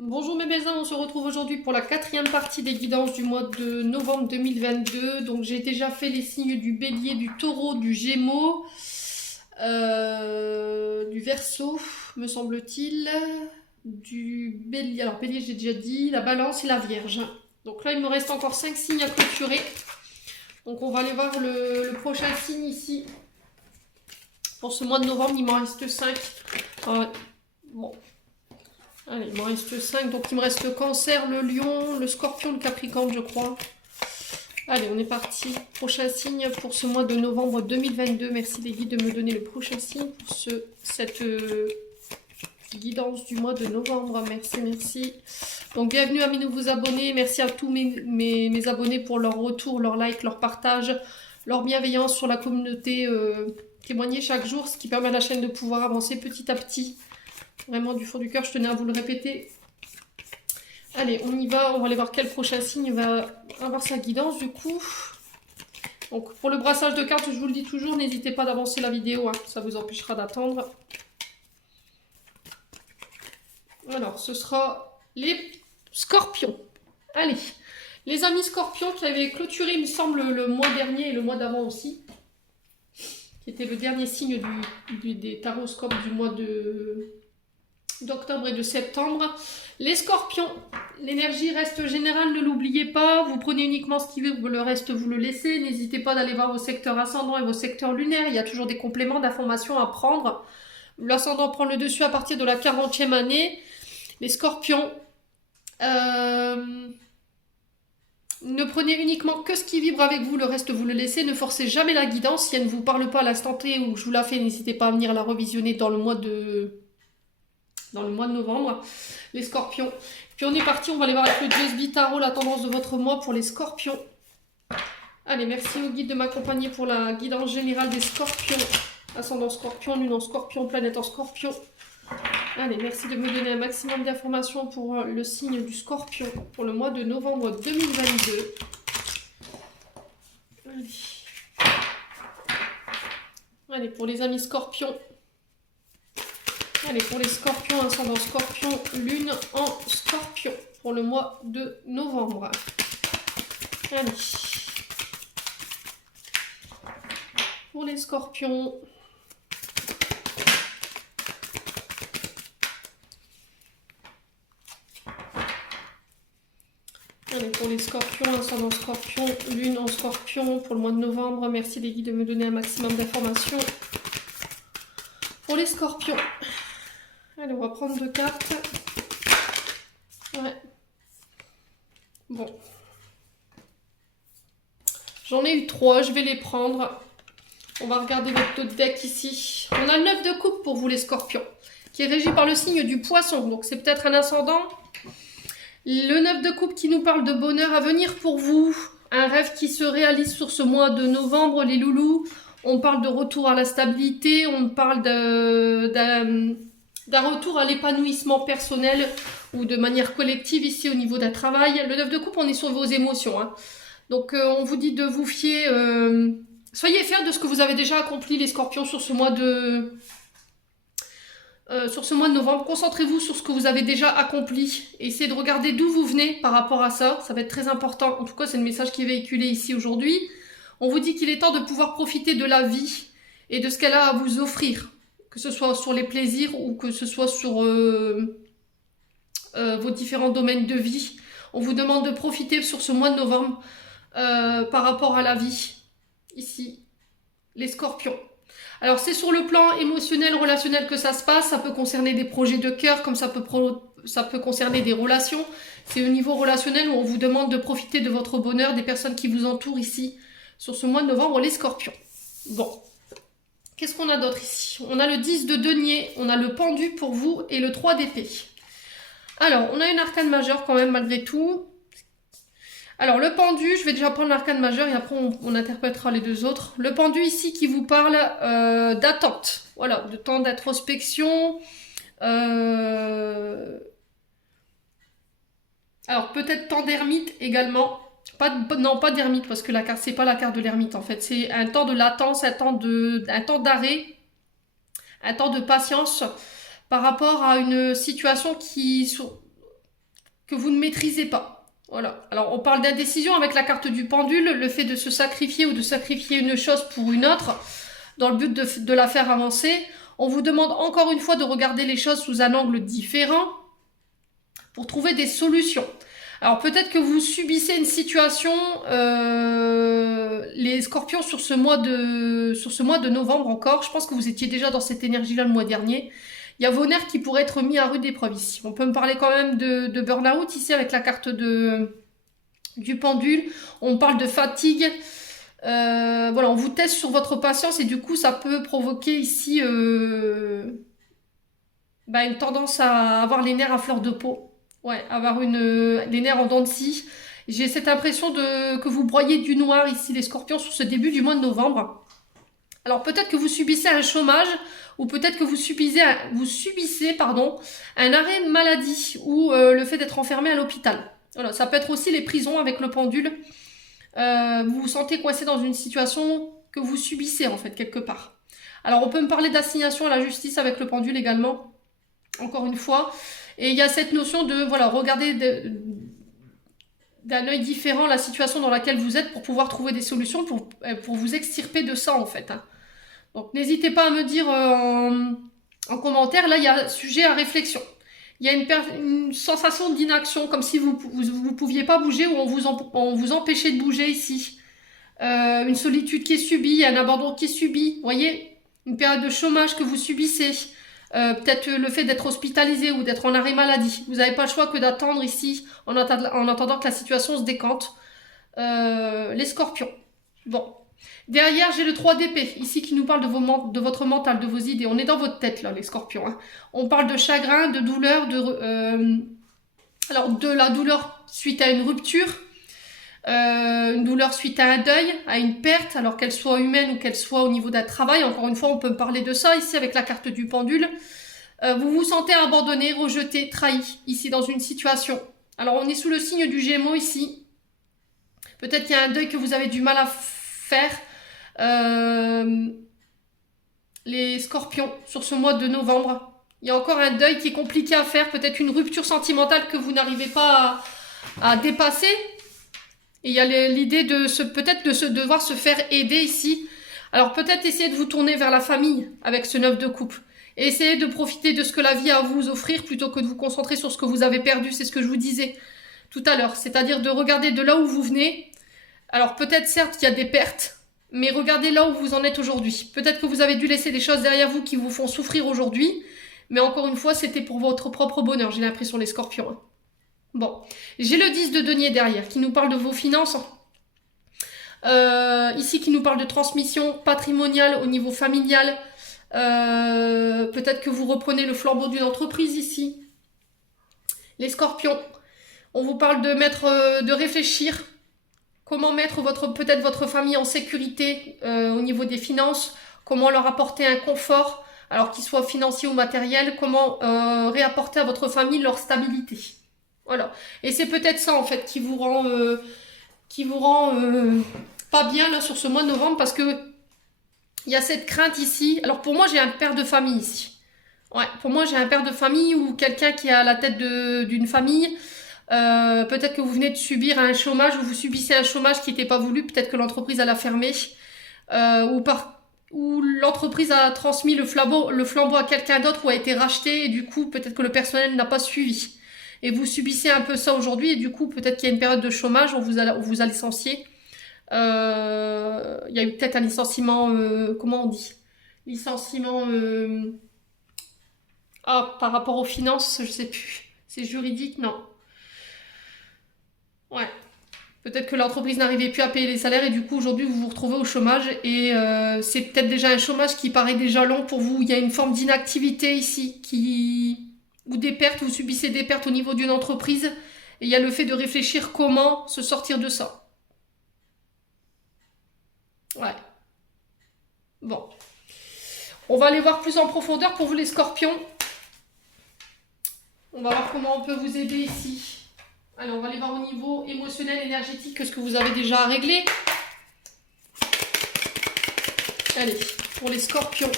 Bonjour mes belles âmes, on se retrouve aujourd'hui pour la quatrième partie des guidances du mois de novembre 2022. Donc j'ai déjà fait les signes du bélier, du taureau, du gémeaux, du verseau, me semble-t-il, du bélier. Alors bélier j'ai déjà dit, la balance et la vierge. Donc là il me reste encore 5 signes à clôturer. Donc on va aller voir le prochain signe ici. Pour ce mois de novembre il m'en reste 5. Bon. Allez, il m'en reste 5, donc il me reste le cancer, le lion, le scorpion, le capricorne, je crois. Allez, on est parti. Prochain signe pour ce mois de novembre 2022. Merci les guides de me donner le prochain signe pour cette guidance du mois de novembre. Merci, merci. Donc bienvenue à mes nouveaux abonnés. Merci à tous mes abonnés pour leur retour, leur like, leur partage, leur bienveillance sur la communauté. Témoigner chaque jour, ce qui permet à la chaîne de pouvoir avancer petit à petit. Vraiment du fond du cœur, je tenais à vous le répéter. Allez, on y va, on va aller voir quel prochain signe va avoir sa guidance du coup. Donc pour le brassage de cartes, je vous le dis toujours, n'hésitez pas d'avancer la vidéo, hein, ça vous empêchera d'attendre. Alors, ce sera les scorpions. Allez, les amis scorpions qui avaient clôturé, il me semble, le mois dernier et le mois d'avant aussi. Qui était le dernier signe des taroscopes du mois d'octobre et de septembre. Les scorpions, l'énergie reste générale, ne l'oubliez pas, vous prenez uniquement ce qui veut, le reste vous le laissez, n'hésitez pas d'aller voir vos secteurs ascendants et vos secteurs lunaires, il y a toujours des compléments d'informations à prendre. L'ascendant prend le dessus à partir de la 40e année. Les scorpions, ne prenez uniquement que ce qui vibre avec vous, le reste vous le laissez, ne forcez jamais la guidance, si elle ne vous parle pas à l'instant T où je vous la fais, n'hésitez pas à venir la revisionner dans le mois de novembre, les scorpions. Puis on est parti, on va aller voir avec le JSB Tarot la tendance de votre mois pour les scorpions. Allez, merci au guide de m'accompagner pour la guidance générale des scorpions. Ascendant scorpion, lune en scorpion, planète en scorpion. Allez, merci de me donner un maximum d'informations pour le signe du scorpion pour le mois de novembre 2022. Allez, pour les amis scorpions. Allez, pour les scorpions, ascendant scorpion, lune en scorpion pour le mois de novembre. Allez. Pour les scorpions. Allez, pour les scorpions, ascendant scorpion, lune en scorpion pour le mois de novembre. Merci les guides de me donner un maximum d'informations. Pour les scorpions. Allez, on va prendre 2 cartes. Ouais. Bon. J'en ai eu 3, je vais les prendre. On va regarder notre deck ici. On a le 9 de coupe pour vous les scorpions, qui est régi par le signe du poisson. Donc c'est peut-être un ascendant. Le 9 de coupe qui nous parle de bonheur à venir pour vous. Un rêve qui se réalise sur ce mois de novembre, les loulous. On parle de retour à la stabilité, on parle d'un retour à l'épanouissement personnel ou de manière collective ici au niveau d'un travail. Le 9 de coupe, on est sur vos émotions. Hein. Donc on vous dit de vous fier... soyez fiers de ce que vous avez déjà accompli les scorpions sur ce mois de novembre. Concentrez-vous sur ce que vous avez déjà accompli. Essayez de regarder d'où vous venez par rapport à ça. Ça va être très important. En tout cas, c'est le message qui est véhiculé ici aujourd'hui. On vous dit qu'il est temps de pouvoir profiter de la vie et de ce qu'elle a à vous offrir. Que ce soit sur les plaisirs ou que ce soit sur vos différents domaines de vie. On vous demande de profiter sur ce mois de novembre par rapport à la vie. Ici, les scorpions. Alors c'est sur le plan émotionnel, relationnel que ça se passe, ça peut concerner des projets de cœur, comme ça peut concerner des relations. C'est au niveau relationnel où on vous demande de profiter de votre bonheur, des personnes qui vous entourent ici, sur ce mois de novembre, les scorpions. Bon, qu'est-ce qu'on a d'autre ici? On a le 10 de denier, on a le pendu pour vous et le 3 d'épée. Alors, on a une arcane majeure quand même malgré tout. Alors, le pendu, je vais déjà prendre l'arcane majeur et après on interprétera les deux autres. Le pendu ici qui vous parle d'attente, voilà, de temps d'introspection. Alors, peut-être temps d'ermite également. Non, pas d'ermite, parce que la carte, c'est pas la carte de l'ermite en fait. C'est un temps de latence, un temps d'arrêt, un temps de patience par rapport à une situation que vous ne maîtrisez pas. Voilà. Alors, on parle d'indécision avec la carte du pendule, le fait de se sacrifier ou de sacrifier une chose pour une autre, dans le but de la faire avancer. On vous demande encore une fois de regarder les choses sous un angle différent pour trouver des solutions. Alors peut-être que vous subissez une situation, les scorpions, sur ce mois de novembre encore. Je pense que vous étiez déjà dans cette énergie-là le mois dernier. Il y a vos nerfs qui pourraient être mis à rude épreuve ici. On peut me parler quand même de burn-out ici avec la carte du pendule. On parle de fatigue. Voilà, on vous teste sur votre patience et du coup ça peut provoquer ici une tendance à avoir les nerfs à fleur de peau. Ouais, avoir les nerfs en dents de scie. J'ai cette impression que vous broyez du noir ici les scorpions sur ce début du mois de novembre. Alors peut-être que vous subissez un chômage ou peut-être que vous subissez un arrêt de maladie ou le fait d'être enfermé à l'hôpital. Voilà, ça peut être aussi les prisons avec le pendule. Vous vous sentez coincé dans une situation que vous subissez en fait quelque part. Alors on peut me parler d'assignation à la justice avec le pendule également, encore une fois. Et il y a cette notion de regarder d'un œil différent la situation dans laquelle vous êtes pour pouvoir trouver des solutions pour vous extirper de ça en fait. Donc n'hésitez pas à me dire en commentaire, là il y a sujet à réflexion. Il y a une sensation d'inaction, comme si vous pouviez pas bouger ou on vous empêchait de bouger ici. Une solitude qui est subie, un abandon qui est subi, vous voyez, une période de chômage que vous subissez. Peut-être le fait d'être hospitalisé ou d'être en arrêt maladie. Vous n'avez pas le choix que d'attendre ici en attendant que la situation se décante. Les scorpions. Bon. Derrière, j'ai le 3 d'épée, ici qui nous parle de votre mental, de vos idées. On est dans votre tête, là, les scorpions. Hein. On parle de chagrin, de douleur, alors de la douleur suite à une rupture, une douleur suite à un deuil, à une perte, alors qu'elle soit humaine ou qu'elle soit au niveau d'un travail. Encore une fois, on peut me parler de ça ici avec la carte du pendule. Vous vous sentez abandonné, rejeté, trahi, ici dans une situation. Alors on est sous le signe du Gémeaux ici. Peut-être qu'il y a un deuil que vous avez du mal à faire. Les scorpions, sur ce mois de novembre. Il y a encore un deuil qui est compliqué à faire. Peut-être une rupture sentimentale que vous n'arrivez pas à dépasser. Et il y a l'idée peut-être de devoir se faire aider ici. Alors peut-être essayer de vous tourner vers la famille avec ce 9 de coupe. Et essayer de profiter de ce que la vie a à vous offrir plutôt que de vous concentrer sur ce que vous avez perdu. C'est ce que je vous disais tout à l'heure. C'est-à-dire de regarder de là où vous venez. Alors peut-être certes qu'il y a des pertes, mais regardez là où vous en êtes aujourd'hui. Peut-être que vous avez dû laisser des choses derrière vous qui vous font souffrir aujourd'hui. Mais encore une fois, c'était pour votre propre bonheur, j'ai l'impression, les scorpions. Bon, j'ai le 10 de denier derrière qui nous parle de vos finances. Ici qui nous parle de transmission patrimoniale au niveau familial. Peut-être que vous reprenez le flambeau d'une entreprise ici. Les scorpions, on vous parle de réfléchir. Comment mettre peut-être votre famille en sécurité au niveau des finances. Comment leur apporter un confort, alors qu'il soit financier ou matériel. Comment réapporter à votre famille leur stabilité. Voilà. Et c'est peut-être ça en fait qui vous rend pas bien là sur ce mois de novembre parce que il y a cette crainte ici. Alors pour moi j'ai un père de famille ici. Ouais, pour moi j'ai un père de famille ou quelqu'un qui est à la tête d'une famille. Peut-être que vous venez de subir un chômage ou vous subissez un chômage qui n'était pas voulu. Peut-être que l'entreprise elle a fermé ou l'entreprise a transmis le flambeau à quelqu'un d'autre ou a été racheté et du coup peut-être que le personnel n'a pas suivi. Et vous subissez un peu ça aujourd'hui, et du coup, peut-être qu'il y a une période de chômage, on vous a licencié. Il y a eu peut-être un licenciement, comment on dit? Licenciement, par rapport aux finances, je sais plus. C'est juridique, non. Ouais. Peut-être que l'entreprise n'arrivait plus à payer les salaires, et du coup, aujourd'hui, vous vous retrouvez au chômage, et c'est peut-être déjà un chômage qui paraît déjà long pour vous. Il y a une forme d'inactivité ici, ou des pertes, vous subissez des pertes au niveau d'une entreprise, et il y a le fait de réfléchir comment se sortir de ça. Ouais. Bon. On va aller voir plus en profondeur pour vous les scorpions. On va voir comment on peut vous aider ici. Allez, on va aller voir au niveau émotionnel, énergétique, ce que vous avez déjà à régler. Allez, pour les scorpions.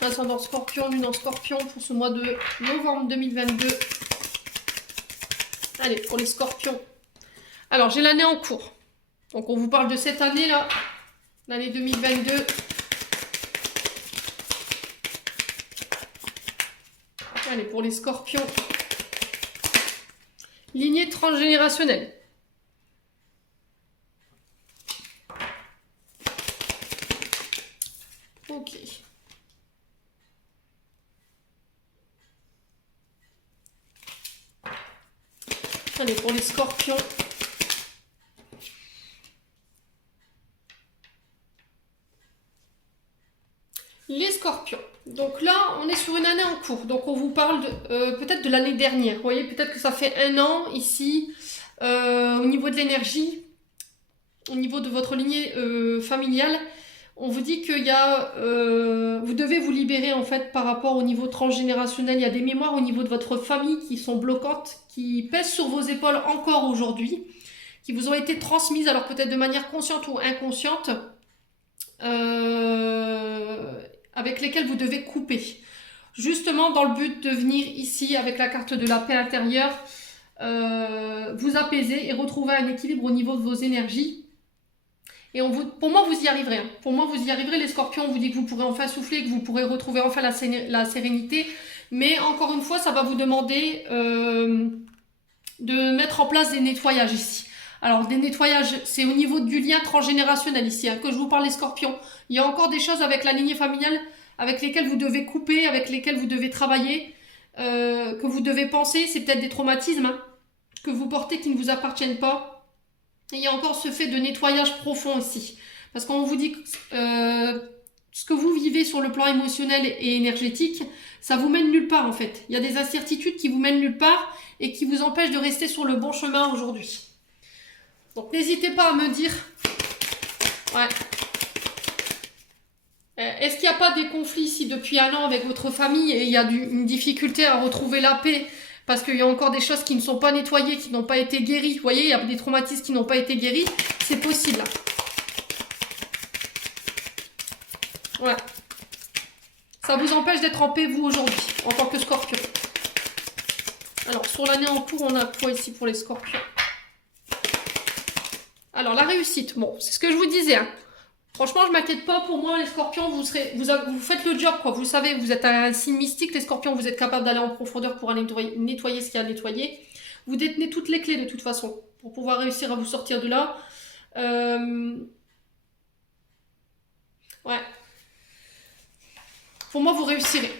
Ascendant scorpion, lune en scorpion pour ce mois de novembre 2022. Allez, pour les scorpions. Alors, j'ai l'année en cours. Donc, on vous parle de cette année-là, l'année 2022. Allez, pour les scorpions. Lignée transgénérationnelle. Ok. Allez, pour les scorpions. Les scorpions. Donc là, on est sur une année en cours. Donc on vous parle peut-être de l'année dernière. Vous voyez, peut-être que ça fait 1 an ici, au niveau de l'énergie, au niveau de votre lignée familiale. On vous dit qu'il y a, vous devez vous libérer en fait par rapport au niveau transgénérationnel. Il y a des mémoires au niveau de votre famille qui sont bloquantes, qui pèsent sur vos épaules encore aujourd'hui, qui vous ont été transmises, alors peut-être de manière consciente ou inconsciente, avec lesquelles vous devez couper. Justement dans le but de venir ici avec la carte de la paix intérieure, vous apaiser et retrouver un équilibre au niveau de vos énergies. Et pour moi, vous y arriverez. Hein. Pour moi, vous y arriverez. Les scorpions, on vous dit que vous pourrez enfin souffler, que vous pourrez retrouver enfin la sérénité. Mais encore une fois, ça va vous demander de mettre en place des nettoyages ici. Alors, des nettoyages, c'est au niveau du lien transgénérationnel ici, hein, que je vous parle les scorpions. Il y a encore des choses avec la lignée familiale avec lesquelles vous devez couper, avec lesquelles vous devez travailler, que vous devez penser. C'est peut-être des traumatismes hein, que vous portez qui ne vous appartiennent pas. Et il y a encore ce fait de nettoyage profond ici. Parce qu'on vous dit que ce que vous vivez sur le plan émotionnel et énergétique, ça vous mène nulle part en fait. Il y a des incertitudes qui vous mènent nulle part et qui vous empêchent de rester sur le bon chemin aujourd'hui. Donc n'hésitez pas à me dire... Ouais. Est-ce qu'il n'y a pas des conflits ici depuis 1 an avec votre famille et il y a une difficulté à retrouver la paix ? Parce qu'il y a encore des choses qui ne sont pas nettoyées, qui n'ont pas été guéries. Vous voyez, il y a des traumatismes qui n'ont pas été guéris. C'est possible. Ouais. Ça vous empêche d'être en paix, vous, aujourd'hui, en tant que scorpion. Alors, sur l'année en cours, on a quoi ici pour les scorpions? Alors, la réussite. Bon, c'est ce que je vous disais. Hein. Franchement, je m'inquiète pas. Pour moi, les scorpions, vous faites le job, quoi. Vous savez, vous êtes un signe mystique. Les scorpions, vous êtes capable d'aller en profondeur pour aller nettoyer ce qu'il y a à nettoyer. Vous détenez toutes les clés, de toute façon, pour pouvoir réussir à vous sortir de là. Ouais. Pour moi, vous réussirez.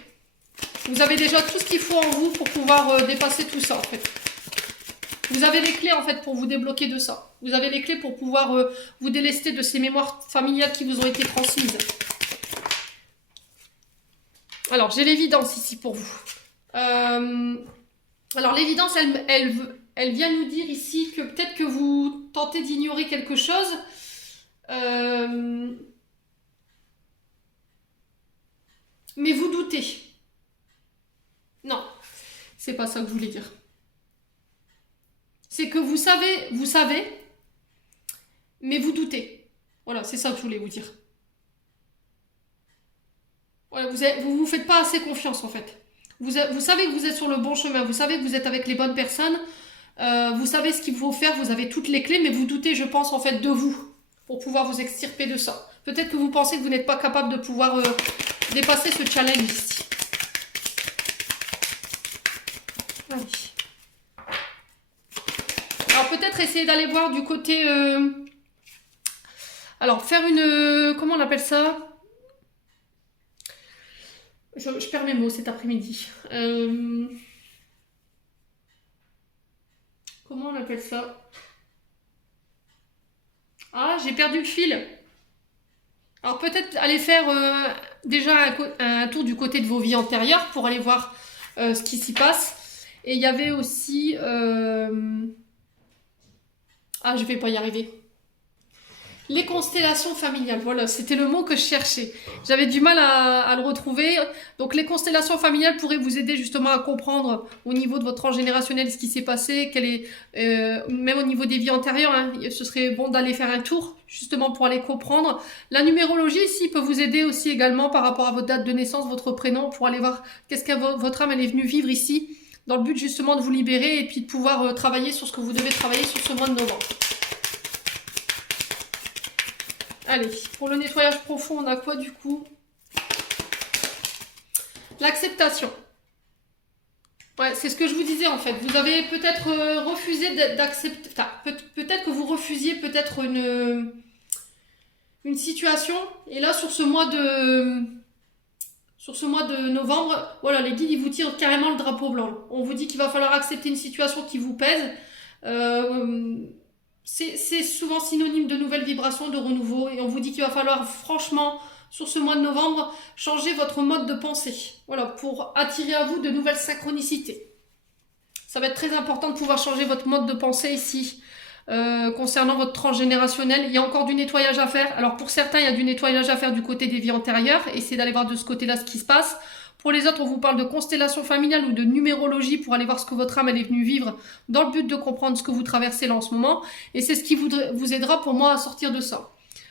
Vous avez déjà tout ce qu'il faut en vous pour pouvoir dépasser tout ça, en fait. Vous avez les clés, en fait, pour vous débloquer de ça. Vous avez les clés pour pouvoir vous délester de ces mémoires familiales qui vous ont été transmises. Alors, j'ai l'évidence ici pour vous. Alors, l'évidence, elle vient nous dire ici que peut-être que vous tentez d'ignorer quelque chose. Mais vous doutez. Non, c'est pas ça que je voulais dire. C'est que vous savez, mais vous doutez. Voilà, c'est ça que je voulais vous dire. Voilà, vous faites pas assez confiance en fait. Vous savez que vous êtes sur le bon chemin, vous savez que vous êtes avec les bonnes personnes, vous savez ce qu'il faut faire, vous avez toutes les clés, mais vous doutez, je pense, en fait, de vous, pour pouvoir vous extirper de ça. Peut-être que vous pensez que vous n'êtes pas capable de pouvoir dépasser ce challenge ici. Allez. Alors peut-être essayer d'aller voir du côté... Alors faire une... comment on appelle ça? Je perds mes mots cet après-midi. Comment on appelle ça? Ah, j'ai perdu le fil. Alors peut-être aller faire déjà un tour du côté de vos vies antérieures pour aller voir ce qui s'y passe. Et il y avait aussi... Ah, je vais pas y arriver. Les constellations familiales, voilà, c'était le mot que je cherchais. J'avais du mal à le retrouver. Donc les constellations familiales pourraient vous aider justement à comprendre au niveau de votre transgénérationnel ce qui s'est passé, même au niveau des vies antérieures, hein, ce serait bon d'aller faire un tour justement pour aller comprendre. La numérologie ici peut vous aider aussi également par rapport à votre date de naissance, votre prénom, pour aller voir qu'est-ce que votre âme elle est venue vivre ici dans le but justement de vous libérer et puis de pouvoir travailler sur ce que vous devez travailler sur ce mois de novembre. Allez, pour le nettoyage profond, on a quoi du coup? L'acceptation. Ouais, c'est ce que je vous disais en fait. Vous avez peut-être refusé d'accepter... Enfin, peut-être que vous refusiez peut-être une situation. Et là, sur ce mois de novembre, voilà, les guides, ils vous tirent carrément le drapeau blanc. On vous dit qu'il va falloir accepter une situation qui vous pèse. C'est souvent synonyme de nouvelles vibrations, de renouveau. Et on vous dit qu'il va falloir franchement, sur ce mois de novembre, changer votre mode de pensée. Voilà, pour attirer à vous de nouvelles synchronicités. Ça va être très important de pouvoir changer votre mode de pensée ici. Concernant votre transgénérationnel, il y a encore du nettoyage à faire. Alors pour certains, il y a du nettoyage à faire du côté des vies antérieures. Essayez d'aller voir de ce côté-là ce qui se passe. Pour les autres, on vous parle de constellation familiale ou de numérologie pour aller voir ce que votre âme elle est venue vivre dans le but de comprendre ce que vous traversez là en ce moment. Et c'est ce qui vous aidera pour moi à sortir de ça.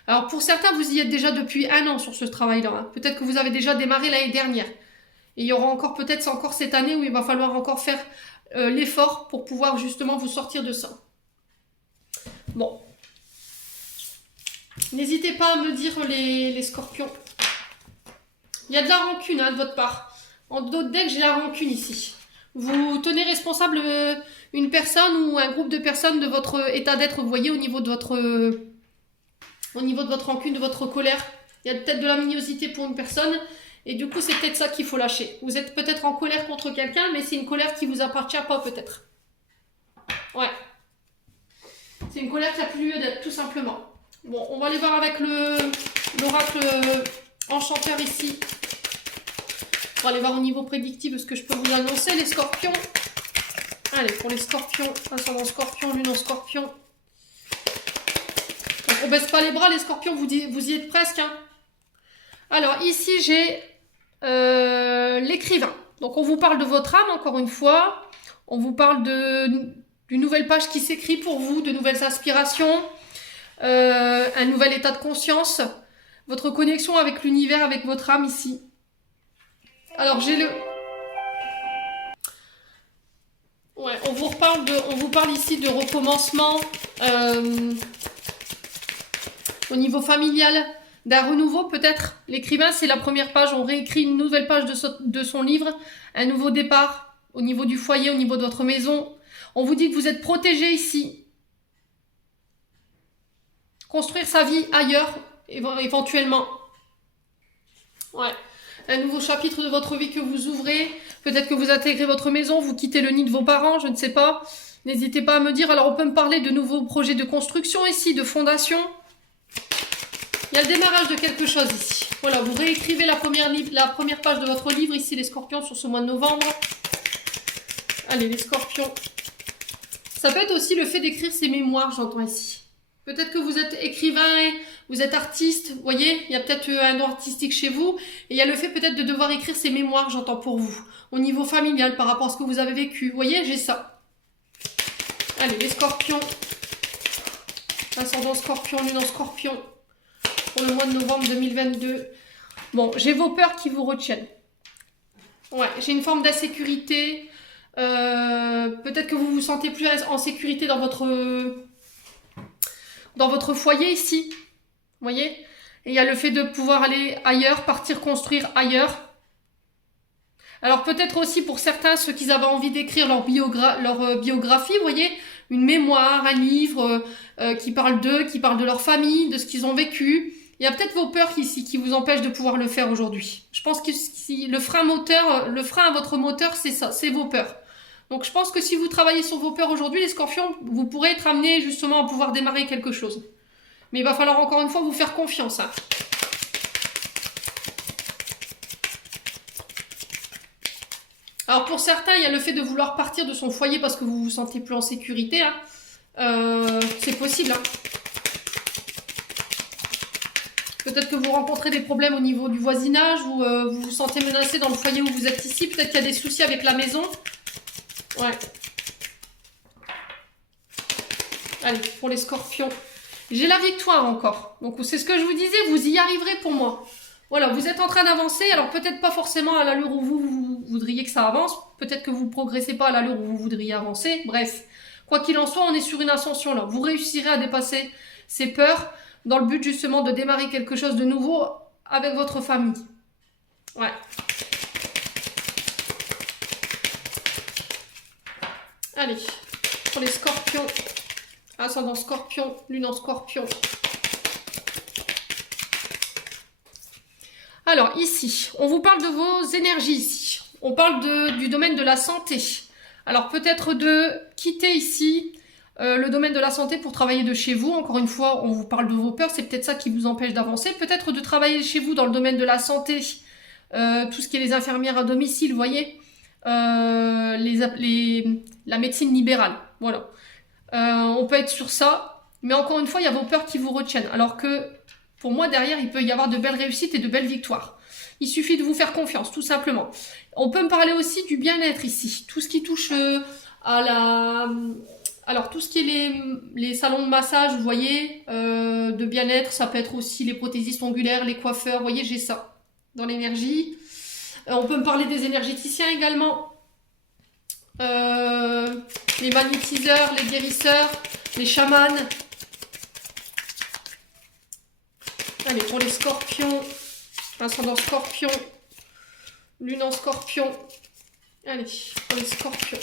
Alors pour certains, vous y êtes déjà depuis 1 an sur ce travail-là. Hein. Peut-être que vous avez déjà démarré l'année dernière. Et il y aura encore peut-être, c'est encore cette année où il va falloir encore faire l'effort pour pouvoir justement vous sortir de ça. Bon. N'hésitez pas à me dire les scorpions. Il y a de la rancune hein, de votre part. En d'autres decks, j'ai la rancune ici. Vous tenez responsable une personne ou un groupe de personnes de votre état d'être, vous voyez, au niveau de votre rancune, de votre colère. Il y a peut-être de la mignosité pour une personne. Et du coup, c'est peut-être ça qu'il faut lâcher. Vous êtes peut-être en colère contre quelqu'un, mais c'est une colère qui vous appartient pas peut-être. Ouais. C'est une colère qui n'a plus lieu d'être, tout simplement. Bon, on va aller voir avec l'oracle enchanteur ici. On va aller voir au niveau prédictif ce que je peux vous annoncer, les scorpions. Allez, pour les scorpions, ascendant scorpion, lune en scorpion. Donc, on baisse pas les bras, les scorpions, vous y êtes presque. Hein. Alors, ici, j'ai l'écrivain. Donc, on vous parle de votre âme, encore une fois. On vous parle d'une nouvelle page qui s'écrit pour vous, de nouvelles aspirations, un nouvel état de conscience, votre connexion avec l'univers, avec votre âme ici. Alors j'ai le... Ouais, on vous parle ici de recommencement au niveau familial, d'un renouveau peut-être. L'écrivain, c'est la première page, on réécrit une nouvelle page de son livre, un nouveau départ au niveau du foyer, au niveau de votre maison. On vous dit que vous êtes protégé ici. Construire sa vie ailleurs, éventuellement. Ouais. Un nouveau chapitre de votre vie que vous ouvrez. Peut-être que vous intégrez votre maison, vous quittez le nid de vos parents, je ne sais pas. N'hésitez pas à me dire. Alors, on peut me parler de nouveaux projets de construction ici, de fondation. Il y a le démarrage de quelque chose ici. Voilà, vous réécrivez la première page de votre livre ici, les scorpions, sur ce mois de novembre. Allez, les scorpions. Ça peut être aussi le fait d'écrire ses mémoires, j'entends ici. Peut-être que vous êtes écrivain, vous êtes artiste, vous voyez, il y a peut-être un don artistique chez vous. Et il y a le fait peut-être de devoir écrire ses mémoires, j'entends pour vous. Au niveau familial, par rapport à ce que vous avez vécu. Vous voyez, j'ai ça. Allez, les scorpions. Ascendant scorpion, lune en scorpion. Pour le mois de novembre 2022. Bon, j'ai vos peurs qui vous retiennent. Ouais, j'ai une forme d'insécurité. Peut-être que vous vous sentez plus en sécurité dans votre foyer ici. Vous voyez? Et il y a le fait de pouvoir aller ailleurs, partir construire ailleurs. Alors peut-être aussi pour certains, ceux qui avaient envie d'écrire leur biographie, vous voyez, une mémoire, un livre qui parle d'eux, qui parle de leur famille, de ce qu'ils ont vécu. Il y a peut-être vos peurs ici qui vous empêchent de pouvoir le faire aujourd'hui. Je pense que si le frein à votre moteur, c'est ça, c'est vos peurs. Donc je pense que si vous travaillez sur vos peurs aujourd'hui, les scorpions, vous pourrez être amenés justement à pouvoir démarrer quelque chose. Mais il va falloir encore une fois vous faire confiance. Hein. Alors pour certains, il y a le fait de vouloir partir de son foyer parce que vous vous sentez plus en sécurité. Hein. C'est possible. Hein. Peut-être que vous rencontrez des problèmes au niveau du voisinage, ou vous vous sentez menacé dans le foyer où vous êtes ici. Peut-être qu'il y a des soucis avec la maison. Ouais. Allez, pour les scorpions. J'ai la victoire encore. Donc c'est ce que je vous disais, vous y arriverez pour moi. Voilà, vous êtes en train d'avancer. Alors peut-être pas forcément à l'allure où vous voudriez que ça avance. Peut-être que vous ne progressez pas à l'allure où vous voudriez avancer. Bref, quoi qu'il en soit, on est sur une ascension là. Vous réussirez à dépasser ces peurs dans le but justement de démarrer quelque chose de nouveau avec votre famille. Ouais. Allez, pour les scorpions, ascendant scorpion, lune en scorpion. Alors ici, on vous parle de vos énergies ici. On parle du domaine de la santé. Alors peut-être de quitter ici le domaine de la santé pour travailler de chez vous. Encore une fois, on vous parle de vos peurs, c'est peut-être ça qui vous empêche d'avancer. Peut-être de travailler chez vous dans le domaine de la santé, tout ce qui est les infirmières à domicile, vous voyez, la médecine libérale, voilà. On peut être sur ça, mais encore une fois, il y a vos peurs qui vous retiennent. Alors que, pour moi, derrière, il peut y avoir de belles réussites et de belles victoires. Il suffit de vous faire confiance, tout simplement. On peut me parler aussi du bien-être ici. Tout ce qui touche à la... Alors, tout ce qui est les salons de massage, vous voyez, de bien-être, ça peut être aussi les prothésistes ongulaires, les coiffeurs, vous voyez, j'ai ça dans l'énergie. On peut me parler des énergéticiens également. Les magnétiseurs, les guérisseurs, les chamans. Allez, pour les scorpions, ascendant scorpion, lune en scorpion. Allez, pour les scorpions.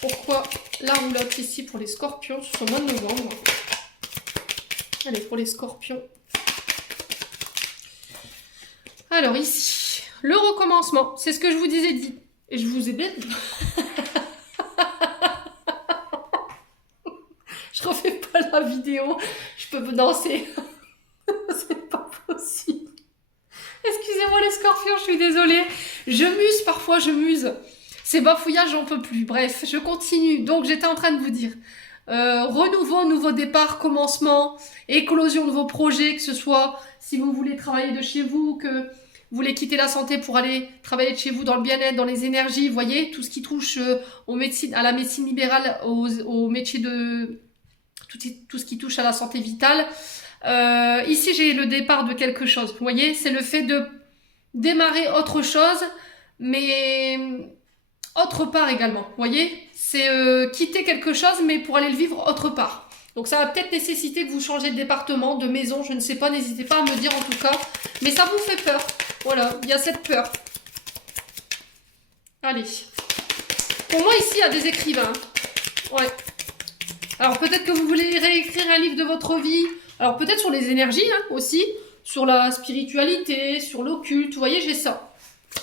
Pourquoi la roulotte ici pour les scorpions sur ce mois de novembre? Allez, pour les scorpions. Alors ici, le recommencement, c'est ce que je vous disais dit. Et je vous ai bien dit. Je refais pas la vidéo, je peux vous danser. C'est pas possible. Excusez-moi les scorpions, je suis désolée. Je muse parfois, je muse. Ces bafouillages, j'en peux plus. Bref, je continue. Donc, j'étais en train de vous dire. Renouveau, nouveau départ, commencement, éclosion de vos projets, que ce soit si vous voulez travailler de chez vous, que vous voulez quitter la santé pour aller travailler de chez vous dans le bien-être, dans les énergies, vous voyez, tout ce qui touche à la médecine libérale, aux métiers de... Tout ce qui touche à la santé vitale. Ici, j'ai le départ de quelque chose. Vous voyez, c'est le fait de démarrer autre chose, mais autre part également. Vous voyez, c'est quitter quelque chose, mais pour aller le vivre autre part. Donc, ça va peut-être nécessiter que vous changez de département, de maison, je ne sais pas. N'hésitez pas à me dire en tout cas. Mais ça vous fait peur. Voilà, il y a cette peur. Allez. Pour moi, ici, il y a des écrivains. Ouais. Alors, peut-être que vous voulez réécrire un livre de votre vie. Alors, peut-être sur les énergies, hein, aussi. Sur la spiritualité, sur l'occulte. Vous voyez, j'ai ça.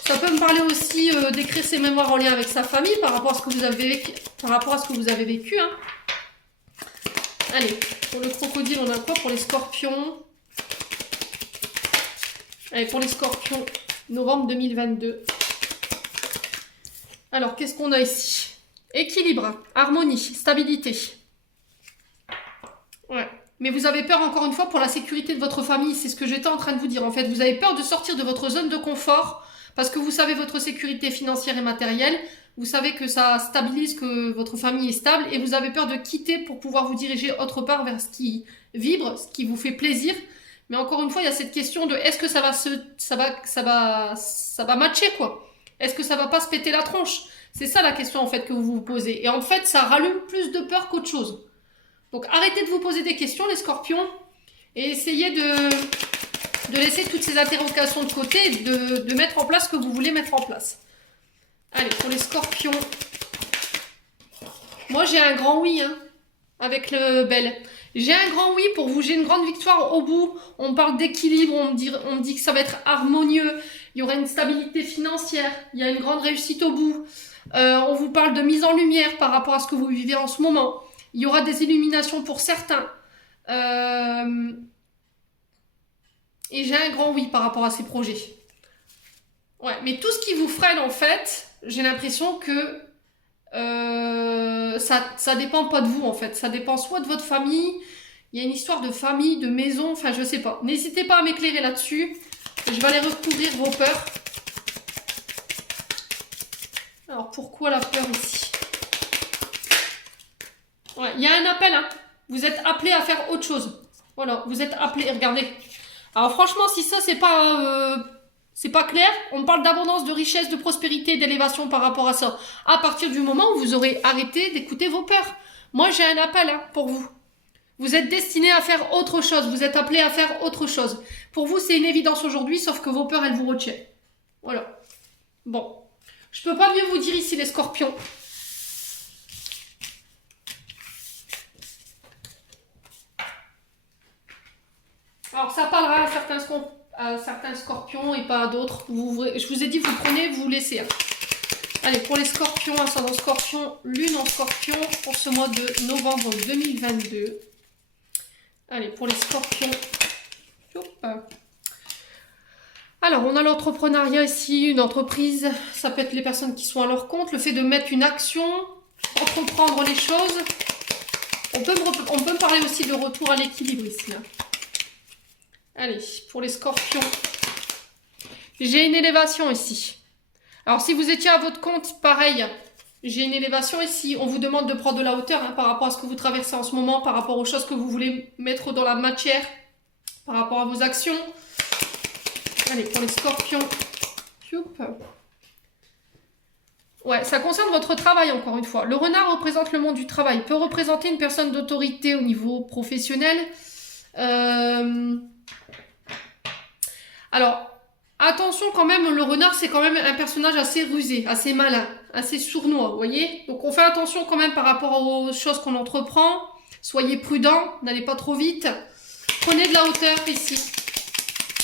Ça peut me parler aussi d'écrire ses mémoires en lien avec sa famille par rapport à ce que vous avez vécu. Hein. Allez, pour le crocodile, on a quoi pour les scorpions? Allez, pour les scorpions, novembre 2022. Alors, qu'est-ce qu'on a ici? Équilibre, harmonie, stabilité. Ouais. Mais vous avez peur, encore une fois, pour la sécurité de votre famille. C'est ce que j'étais en train de vous dire, en fait. Vous avez peur de sortir de votre zone de confort parce que vous savez votre sécurité financière et matérielle. Vous savez que ça stabilise, que votre famille est stable. Et vous avez peur de quitter pour pouvoir vous diriger autre part vers ce qui vibre, ce qui vous fait plaisir. Mais encore une fois, il y a cette question de est-ce que ça va matcher, quoi? Est-ce que ça va pas se péter la tronche? C'est ça la question, en fait, que vous vous posez. Et en fait, ça rallume plus de peur qu'autre chose. Donc, arrêtez de vous poser des questions, les scorpions, et essayez de laisser toutes ces interrogations de côté et de mettre en place ce que vous voulez mettre en place. Allez, pour les scorpions, moi, j'ai un grand oui, hein, avec le bel. J'ai un grand oui pour vous, j'ai une grande victoire au bout. On parle d'équilibre, on me dit que ça va être harmonieux, il y aura une stabilité financière, il y a une grande réussite au bout. On vous parle de mise en lumière par rapport à ce que vous vivez en ce moment. Il y aura des illuminations pour certains. Et j'ai un grand oui par rapport à ces projets. Ouais, mais tout ce qui vous freine, en fait, j'ai l'impression que ça dépend pas de vous, en fait. Ça dépend soit de votre famille, il y a une histoire de famille, de maison, enfin, je sais pas. N'hésitez pas à m'éclairer là-dessus. Je vais aller recouvrir vos peurs. Alors, pourquoi la peur ici? Ouais, il y a un appel, hein. Vous êtes appelé à faire autre chose. Voilà, vous êtes appelé, regardez. Alors franchement, si ça, c'est C'est pas clair? On parle d'abondance, de richesse, de prospérité, d'élévation par rapport à ça. À partir du moment où vous aurez arrêté d'écouter vos peurs. Moi, j'ai un appel hein, pour vous. Vous êtes destiné à faire autre chose. Vous êtes appelé à faire autre chose. Pour vous, c'est une évidence aujourd'hui, sauf que vos peurs, elles vous retiennent. Voilà. Bon. Je peux pas mieux vous dire ici, les scorpions. Alors, ça parlera à certains scorpions et pas à d'autres. Je vous ai dit, vous prenez, vous laissez. Hein. Allez, pour les scorpions, ascendant scorpion, lune en scorpion, pour ce mois de novembre 2022. Allez, pour les scorpions. Alors, on a l'entrepreneuriat ici, une entreprise. Ça peut être les personnes qui sont à leur compte. Le fait de mettre une action, entreprendre les choses. On peut me parler aussi de retour à l'équilibre ici. Là. Allez, pour les scorpions. J'ai une élévation ici. Alors, si vous étiez à votre compte, pareil. J'ai une élévation ici. On vous demande de prendre de la hauteur hein, par rapport à ce que vous traversez en ce moment, par rapport aux choses que vous voulez mettre dans la matière, par rapport à vos actions. Allez, pour les scorpions. Ouais, ça concerne votre travail, encore une fois. Le renard représente le monde du travail. Peut représenter une personne d'autorité au niveau professionnel. Alors, attention quand même, le renard, c'est quand même un personnage assez rusé, assez malin, assez sournois, vous voyez? Donc, on fait attention quand même par rapport aux choses qu'on entreprend. Soyez prudents, n'allez pas trop vite. Prenez de la hauteur ici,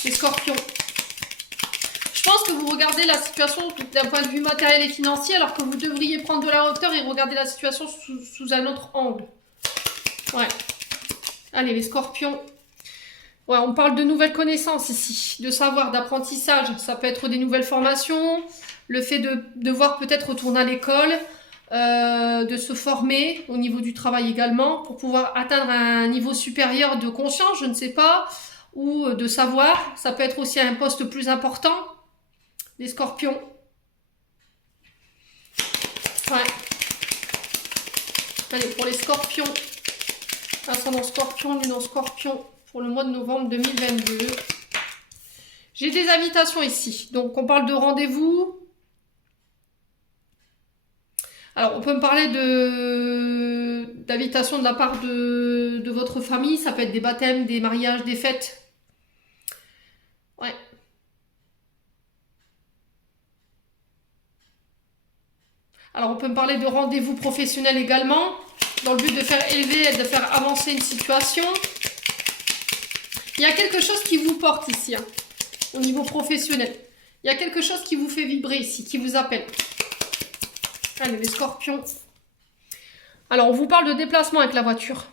les scorpions. Je pense que vous regardez la situation d'un point de vue matériel et financier, alors que vous devriez prendre de la hauteur et regarder la situation sous un autre angle. Ouais. Allez, les scorpions. Ouais, on parle de nouvelles connaissances ici, de savoir, d'apprentissage. Ça peut être des nouvelles formations, le fait de devoir peut-être retourner à l'école, de se former au niveau du travail également, pour pouvoir atteindre un niveau supérieur de conscience, je ne sais pas, ou de savoir. Ça peut être aussi un poste plus important. Les scorpions. Ouais. Allez, pour les scorpions. Ascendant scorpion, lune en scorpion. Pour le mois de novembre 2022. J'ai des invitations ici. Donc, on parle de rendez-vous. Alors, on peut me parler d'invitation de la part de votre famille. Ça peut être des baptêmes, des mariages, des fêtes. Ouais. Alors, on peut me parler de rendez-vous professionnels également, dans le but de faire élever et de faire avancer une situation. Il y a quelque chose qui vous porte ici, hein, au niveau professionnel. Il y a quelque chose qui vous fait vibrer ici, qui vous appelle. Allez, les scorpions. Alors, on vous parle de déplacement avec la voiture.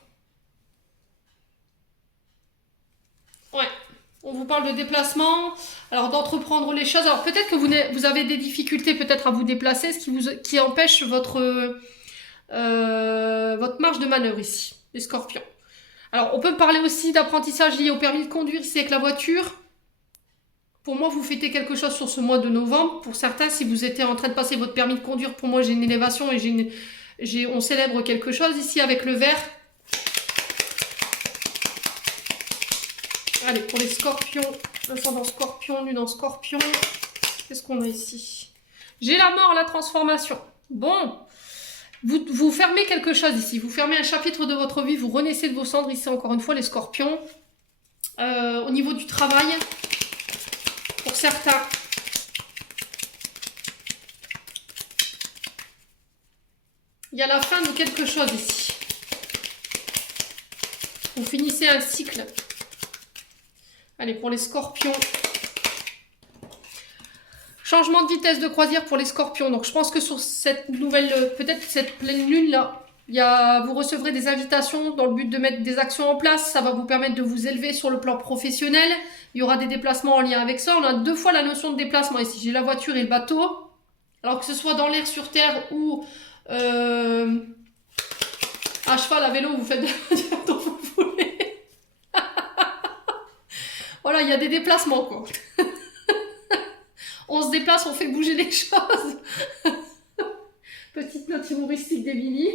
Ouais. On vous parle de déplacement, alors d'entreprendre les choses. Alors peut-être que vous avez des difficultés peut-être à vous déplacer, ce qui empêche votre marge de manœuvre ici, les scorpions. Alors on peut parler aussi d'apprentissage lié au permis de conduire ici avec la voiture. Pour moi, vous fêtez quelque chose sur ce mois de novembre. Pour certains, si vous étiez en train de passer votre permis de conduire, pour moi j'ai une élévation et on célèbre quelque chose ici avec le vert. Allez, pour les scorpions, ascendant scorpion, lune en scorpion, qu'est-ce qu'on a ici? J'ai la mort, la transformation. Bon, vous fermez quelque chose ici, vous fermez un chapitre de votre vie, vous renaissez de vos cendres ici, encore une fois, les scorpions. Au niveau du travail, pour certains, il y a la fin de quelque chose ici. Vous finissez un cycle. Allez, pour les scorpions. Changement de vitesse de croisière pour les scorpions. Donc, je pense que sur cette nouvelle, peut-être cette pleine lune-là, vous recevrez des invitations dans le but de mettre des actions en place. Ça va vous permettre de vous élever sur le plan professionnel. Il y aura des déplacements en lien avec ça. On a deux fois la notion de déplacement ici. J'ai la voiture et le bateau. Alors que ce soit dans l'air, sur terre ou à cheval, à vélo, vous faites de la voiture dont vous voulez. Voilà, il y a des déplacements, quoi. On se déplace, on fait bouger les choses. Petite note humoristique d'Emilie.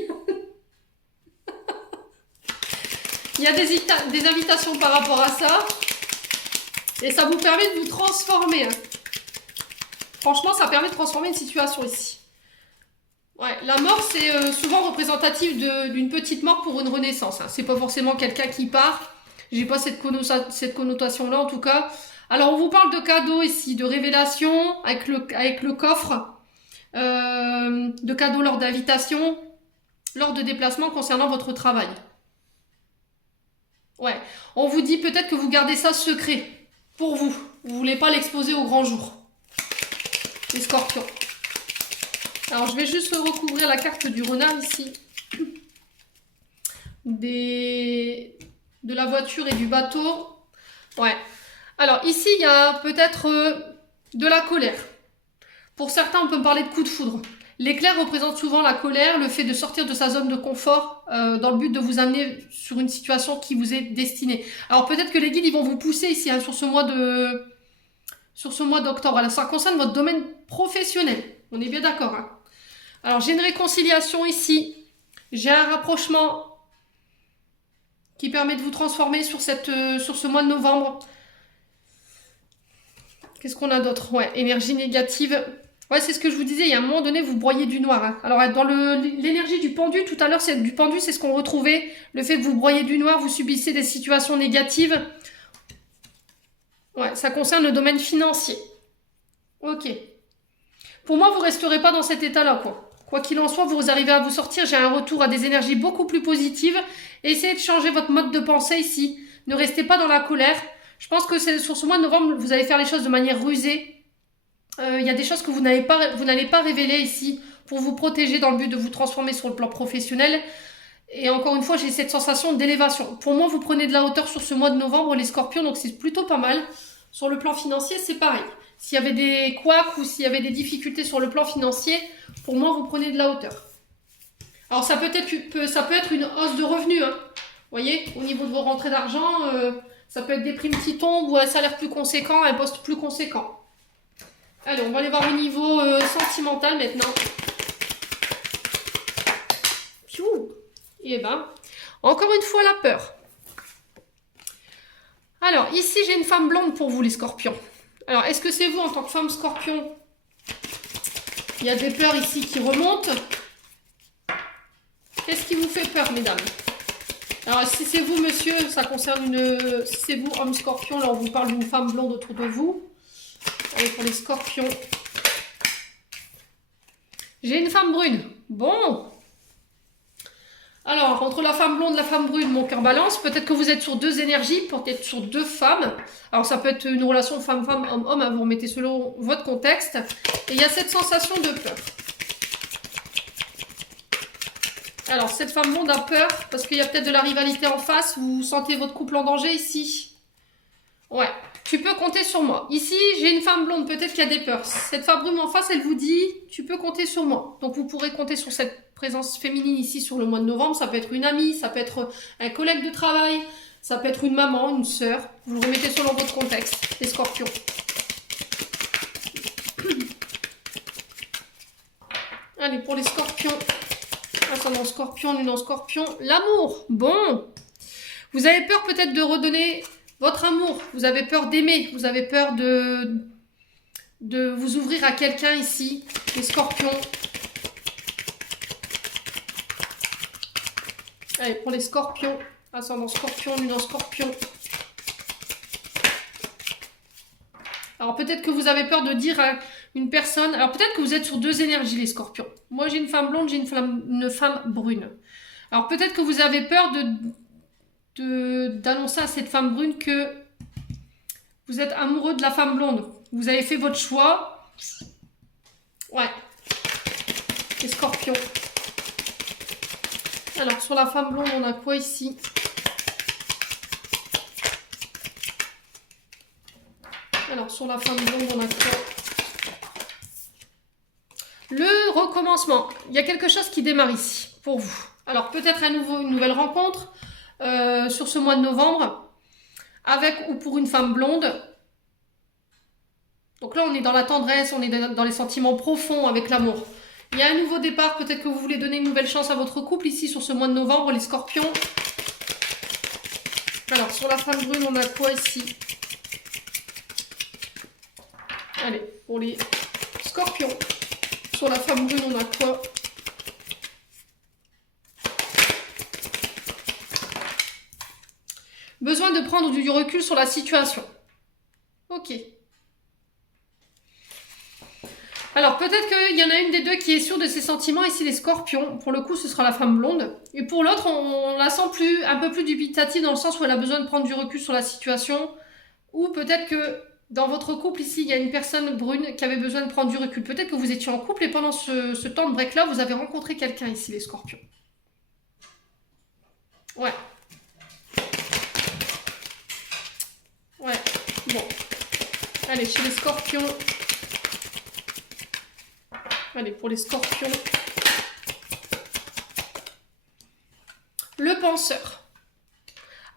Il y a des invitations par rapport à ça. Et ça vous permet de vous transformer. Hein. franchement, ça permet de transformer une situation ici. Ouais, la mort, c'est souvent représentatif d'une petite mort pour une renaissance. Hein. C'est pas forcément quelqu'un qui part. J'ai pas cette connotation-là, en tout cas. Alors, on vous parle de cadeaux ici, de révélations avec le coffre, de cadeaux lors d'invitation, lors de déplacements concernant votre travail. Ouais, on vous dit peut-être que vous gardez ça secret pour vous. Vous voulez pas l'exposer au grand jour. Les scorpions. Alors, je vais juste recouvrir la carte du renard ici. De la voiture et du bateau. Ouais. Alors, ici, il y a peut-être de la colère. Pour certains, on peut parler de coup de foudre. L'éclair représente souvent la colère, le fait de sortir de sa zone de confort dans le but de vous amener sur une situation qui vous est destinée. Alors, peut-être que les guides, ils vont vous pousser ici hein, sur ce mois d'octobre. Alors, ça concerne votre domaine professionnel. On est bien d'accord. Hein. Alors, j'ai une réconciliation ici. J'ai un rapprochement qui permet de vous transformer sur ce mois de novembre. Qu'est-ce qu'on a d'autre? Ouais, énergie négative. Ouais, c'est ce que je vous disais. Il y a un moment donné, vous broyez du noir. Hein. Alors, dans l'énergie du pendu, tout à l'heure, c'est ce qu'on retrouvait. Le fait que vous broyez du noir, vous subissez des situations négatives. Ouais, ça concerne le domaine financier. Ok. Pour moi, vous ne resterez pas dans cet état-là, quoi. Quoi qu'il en soit, vous arrivez à vous sortir. J'ai un retour à des énergies beaucoup plus positives. Essayez de changer votre mode de pensée ici. Ne restez pas dans la colère. Je pense que sur ce mois de novembre, vous allez faire les choses de manière rusée. Il y a des choses que vous n'allez pas révéler ici pour vous protéger dans le but de vous transformer sur le plan professionnel. Et encore une fois, j'ai cette sensation d'élévation. Pour moi, vous prenez de la hauteur sur ce mois de novembre, les scorpions, donc c'est plutôt pas mal. Sur le plan financier, c'est pareil. S'il y avait des couacs ou s'il y avait des difficultés sur le plan financier, pour moi, vous prenez de la hauteur. Alors, ça peut être une hausse de revenus. Hein. Vous voyez, au niveau de vos rentrées d'argent, ça peut être des primes qui tombent ou un salaire plus conséquent, un poste plus conséquent. Allez, on va aller voir au niveau sentimental maintenant. Piou. Et ben, encore une fois, la peur. Alors, ici, j'ai une femme blonde pour vous, les scorpions. Alors, est-ce que c'est vous, en tant que femme scorpion? Il y a des peurs ici qui remontent. Qu'est-ce qui vous fait peur, mesdames? Alors, si c'est vous, monsieur, ça concerne si c'est vous, homme scorpion, là, on vous parle d'une femme blonde autour de vous. Allez, pour les scorpions. J'ai une femme brune. Bon. Alors, entre la femme blonde et la femme brune, mon cœur balance. Peut-être que vous êtes sur deux énergies, peut-être sur deux femmes. Alors, ça peut être une relation femme-femme, homme-homme. Hein, vous remettez selon votre contexte. Et il y a cette sensation de peur. Alors, cette femme blonde a peur parce qu'il y a peut-être de la rivalité en face. Vous sentez votre couple en danger ici. Ouais. Tu peux compter sur moi. Ici, j'ai une femme blonde, peut-être qu'il y a des peurs. Cette femme brune en face, elle vous dit, tu peux compter sur moi. Donc, vous pourrez compter sur cette présence féminine ici sur le mois de novembre. Ça peut être une amie, ça peut être un collègue de travail, ça peut être une maman, une sœur. Vous remettez selon votre contexte, les scorpions. Allez, pour les scorpions. Ascendant scorpion, lunan scorpion. L'amour. Bon. Vous avez peur peut-être de redonner votre amour, vous avez peur d'aimer, vous avez peur de vous ouvrir à quelqu'un ici, les scorpions. Allez, pour les scorpions, ascendant scorpion, lunan scorpion. Alors peut-être que vous avez peur de dire à une personne, alors peut-être que vous êtes sur deux énergies les scorpions. Moi j'ai une femme blonde, j'ai une femme brune. Alors peut-être que vous avez peur d'annoncer à cette femme brune que vous êtes amoureux de la femme blonde. Vous avez fait votre choix. Ouais. Les scorpions. Alors, sur la femme blonde, on a quoi ici? Alors, sur la femme blonde, on a quoi? Le recommencement. Il y a quelque chose qui démarre ici, pour vous. Alors, peut-être une nouvelle rencontre. Sur ce mois de novembre, avec ou pour une femme blonde. Donc là, on est dans la tendresse, on est dans les sentiments profonds avec l'amour. Il y a un nouveau départ, peut-être que vous voulez donner une nouvelle chance à votre couple ici sur ce mois de novembre, les scorpions. Alors, sur la femme brune, on a quoi ici? Allez, pour les Scorpion. Sur la femme brune, on a quoi? Besoin de prendre du recul sur la situation. Ok. Alors, peut-être qu'il y en a une des deux qui est sûre de ses sentiments, ici les scorpions. Pour le coup, ce sera la femme blonde. Et pour l'autre, on la sent un peu plus dubitative dans le sens où elle a besoin de prendre du recul sur la situation. Ou peut-être que dans votre couple, ici, il y a une personne brune qui avait besoin de prendre du recul. Peut-être que vous étiez en couple et pendant ce temps de break-là, vous avez rencontré quelqu'un ici, les scorpions. Ouais. Ouais. Bon. Allez, chez les scorpions... Allez, pour les scorpions. Le penseur.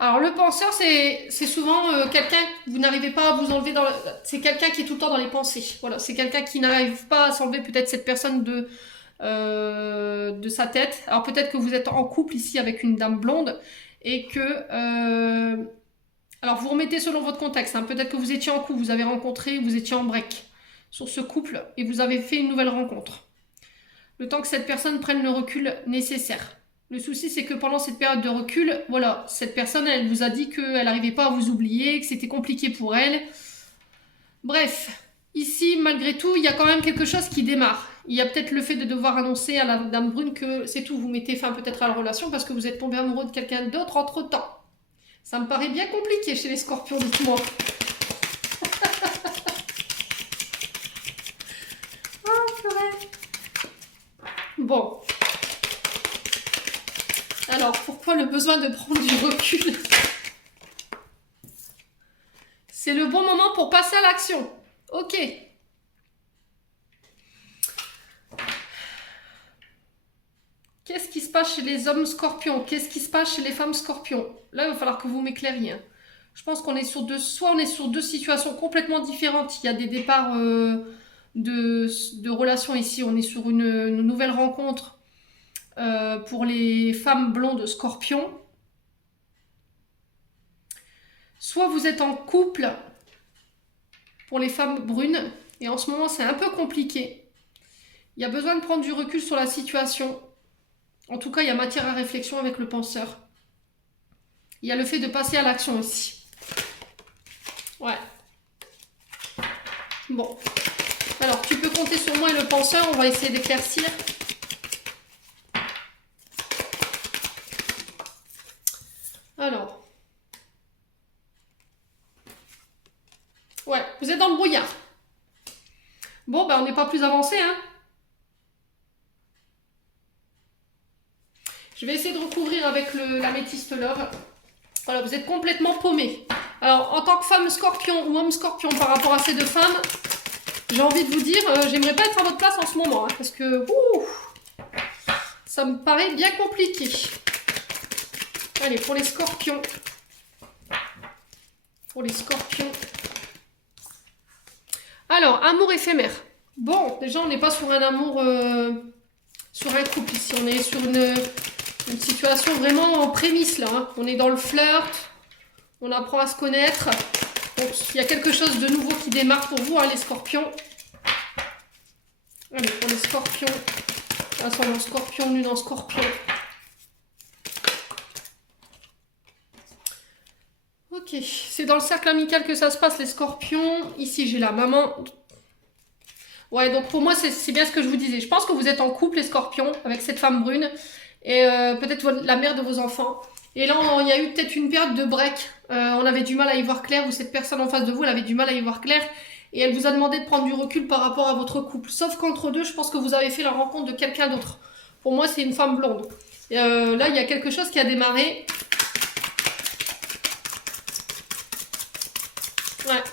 Alors, le penseur, c'est souvent quelqu'un que vous n'arrivez pas à vous enlever dans... C'est quelqu'un qui est tout le temps dans les pensées. Voilà, c'est quelqu'un qui n'arrive pas à s'enlever peut-être cette personne de sa tête. Alors, peut-être que vous êtes en couple ici avec une dame blonde et que... alors, vous remettez selon votre contexte. Hein. Peut-être que vous étiez en couple, vous avez rencontré, vous étiez en break sur ce couple et vous avez fait une nouvelle rencontre. Le temps que cette personne prenne le recul nécessaire. Le souci, c'est que pendant cette période de recul, voilà, cette personne, elle vous a dit qu'elle n'arrivait pas à vous oublier, que c'était compliqué pour elle. Bref, ici, malgré tout, il y a quand même quelque chose qui démarre. Il y a peut-être le fait de devoir annoncer à la dame brune que c'est tout, vous mettez fin peut-être à la relation parce que vous êtes tombé amoureux de quelqu'un d'autre entre-temps. Ça me paraît bien compliqué chez les scorpions, dites-moi. Bon. Alors, pourquoi le besoin de prendre du recul? C'est le bon moment pour passer à l'action. Ok. Qu'est-ce qui se passe chez les hommes scorpions? Qu'est-ce qui se passe chez les femmes scorpions? Là, il va falloir que vous m'éclairiez. Je pense qu'on est sur soit on est sur deux situations complètement différentes. Il y a des départs de relations ici. On est sur une nouvelle rencontre pour les femmes blondes scorpions. Soit vous êtes en couple pour les femmes brunes. Et en ce moment, c'est un peu compliqué. Il y a besoin de prendre du recul sur la situation. En tout cas, il y a matière à réflexion avec le penseur. Il y a le fait de passer à l'action ici. Ouais. Bon. Alors, tu peux compter sur moi et le penseur. On va essayer d'éclaircir. Alors. Ouais, vous êtes dans le brouillard. Bon, ben on n'est pas plus avancé, hein. Je vais essayer de recouvrir avec l'améthyste love. Voilà, vous êtes complètement paumé. Alors, en tant que femme scorpion ou homme scorpion par rapport à ces deux femmes, j'ai envie de vous dire, j'aimerais pas être à votre place en ce moment, hein, parce que ça me paraît bien compliqué. Allez, pour les scorpions. Pour les scorpions. Alors, amour éphémère. Bon, déjà, on n'est pas sur un amour, sur un couple ici. On est sur une situation vraiment en prémisse, là. Hein. On est dans le flirt. On apprend à se connaître. Donc, il y a quelque chose de nouveau qui démarre pour vous, hein, les scorpions. Allez, pour les scorpions. Ascendant scorpion, lune en scorpion. Ok, c'est dans le cercle amical que ça se passe, les scorpions. Ici, j'ai la maman. Ouais, donc pour moi, c'est bien ce que je vous disais. Je pense que vous êtes en couple, les scorpions, avec cette femme brune. Et peut-être la mère de vos enfants. Et là, il y a eu peut-être une période de break. On avait du mal à y voir clair, ou cette personne en face de vous, elle avait du mal à y voir clair. Et elle vous a demandé de prendre du recul par rapport à votre couple. Sauf qu'entre deux, je pense que vous avez fait la rencontre de quelqu'un d'autre. Pour moi, c'est une femme blonde. Et là, il y a quelque chose qui a démarré. Ouais.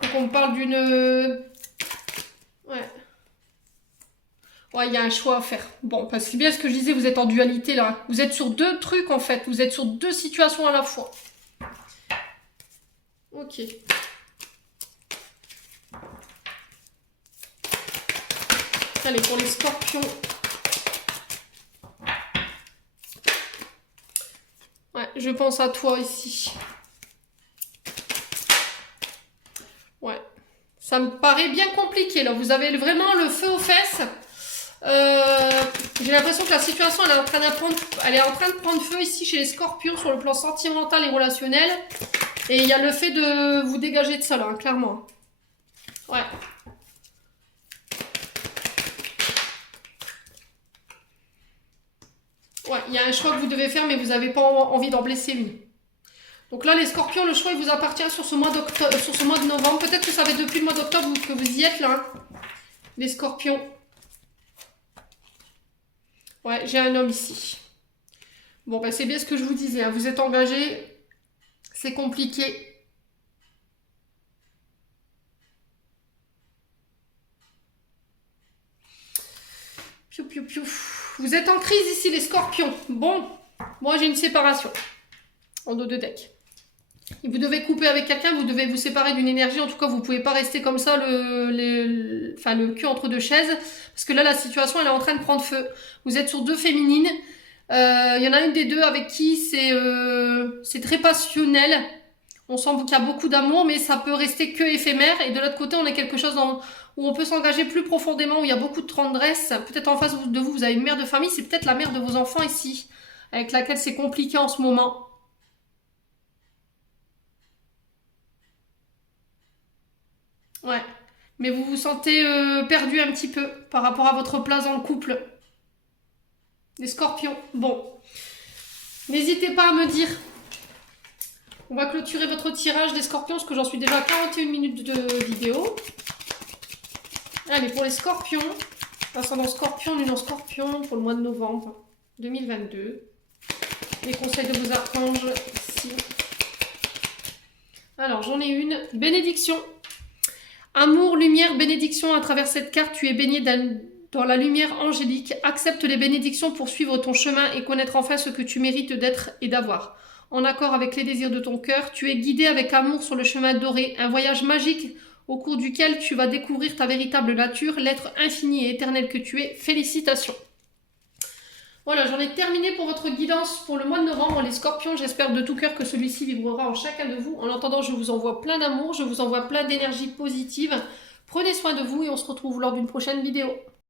Donc on me parle d'une... Ouais. Ouais, il y a un choix à faire. Bon, parce que c'est bien ce que je disais, vous êtes en dualité là. Vous êtes sur deux trucs en fait. Vous êtes sur deux situations à la fois. Ok. Allez, pour les scorpions. Ouais, je pense à toi ici. Ouais. Ça me paraît bien compliqué, là. Vous avez vraiment le feu aux fesses. J'ai l'impression que la situation, elle est en train de prendre feu ici chez les scorpions sur le plan sentimental et relationnel. Et il y a le fait de vous dégager de ça, là, hein, clairement. Ouais. Ouais, il y a un choix que vous devez faire, mais vous n'avez pas envie d'en blesser une. Donc là, les scorpions, le choix, il vous appartient sur ce mois de novembre. Peut-être que ça fait depuis le mois d'octobre que vous y êtes, là. Hein, les scorpions. Ouais, j'ai un homme ici. Bon, ben c'est bien ce que je vous disais. Hein. Vous êtes engagé. C'est compliqué. Piou, piou, piou. Vous êtes en crise ici, les scorpions. Bon, moi, j'ai une séparation. En dos de deck. Et vous devez couper avec quelqu'un, vous devez vous séparer d'une énergie. En tout cas, vous ne pouvez pas rester comme ça, le cul entre deux chaises. Parce que là, la situation, elle est en train de prendre feu. Vous êtes sur deux féminines. Il y en a une des deux avec qui c'est très passionnel. On sent qu'il y a beaucoup d'amour, mais ça peut rester que éphémère. Et de l'autre côté, on est quelque chose où on peut s'engager plus profondément, où il y a beaucoup de tendresse. Peut-être en face de vous, vous avez une mère de famille. C'est peut-être la mère de vos enfants ici, avec laquelle c'est compliqué en ce moment. Ouais, mais vous vous sentez perdu un petit peu par rapport à votre place dans le couple. Les scorpions, bon. N'hésitez pas à me dire. On va clôturer votre tirage des scorpions parce que j'en suis déjà à 41 minutes de vidéo. Allez, pour les scorpions, ascendant scorpion, lune en scorpion pour le mois de novembre 2022. Les conseils de vos archanges ici. Alors, j'en ai une. Bénédiction. Amour, lumière, bénédiction. À travers cette carte, tu es baigné dans la lumière angélique. Accepte les bénédictions pour suivre ton chemin et connaître enfin ce que tu mérites d'être et d'avoir. En accord avec les désirs de ton cœur, tu es guidé avec amour sur le chemin doré, un voyage magique au cours duquel tu vas découvrir ta véritable nature, l'être infini et éternel que tu es. Félicitations. Voilà, j'en ai terminé pour votre guidance pour le mois de novembre, les scorpions. J'espère de tout cœur que celui-ci vibrera en chacun de vous. En attendant, je vous envoie plein d'amour, je vous envoie plein d'énergie positive. Prenez soin de vous et on se retrouve lors d'une prochaine vidéo.